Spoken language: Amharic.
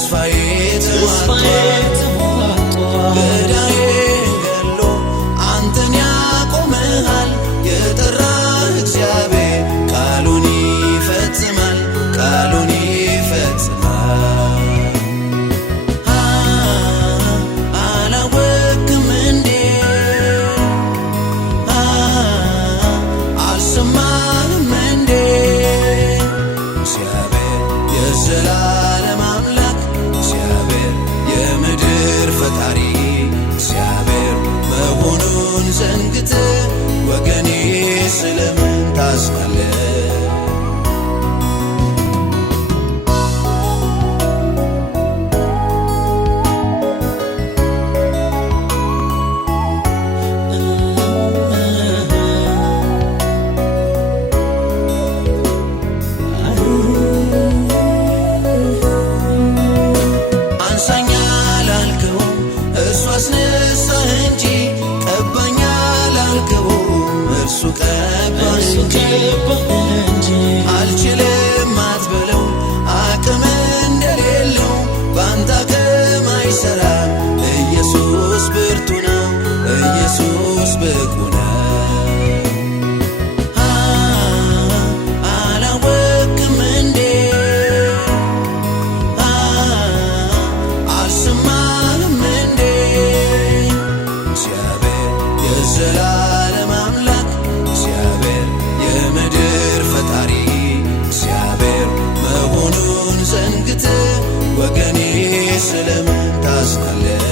ተስፋዬ ተሟጧል ገዳዬን ገሎ አንተን ያቆመሃል የጠራህ እግዚአብሔር ቃሉን ይፈጽማል ቃሉን ይፈጽማል አላወቅም እንዴ አልሰማህም እንዴ እግዚአብሔር የዘላለም አምላክ እግዚአብሔር የምድር ፈጣሪ እግዚአብሔር መሆኑን ዘንግተህ ወገኔ ስለምን ታዝናለህ? አንሳኛ ላልከው እሱ አስነሳህ እንጂ ቀባኛ ላልከው እርሱ ቀባህ እንጂ አልችልም አትበለው አቅም እንደሌለው ባንተ አቅም አይሰራም ኢየሱስ ብርቱ ነው ኢየሱስ ብቁ ነው አላወቅም እንዴ አልሰማህም እንዴ እግዚአብሔር የዘላለም አምላክ እግዚአብሔር የምድር ፈጣሪ እግዚአብሔር መሆኑን ዘንግተህ ወገኔ ስለምን ታዝናለህ?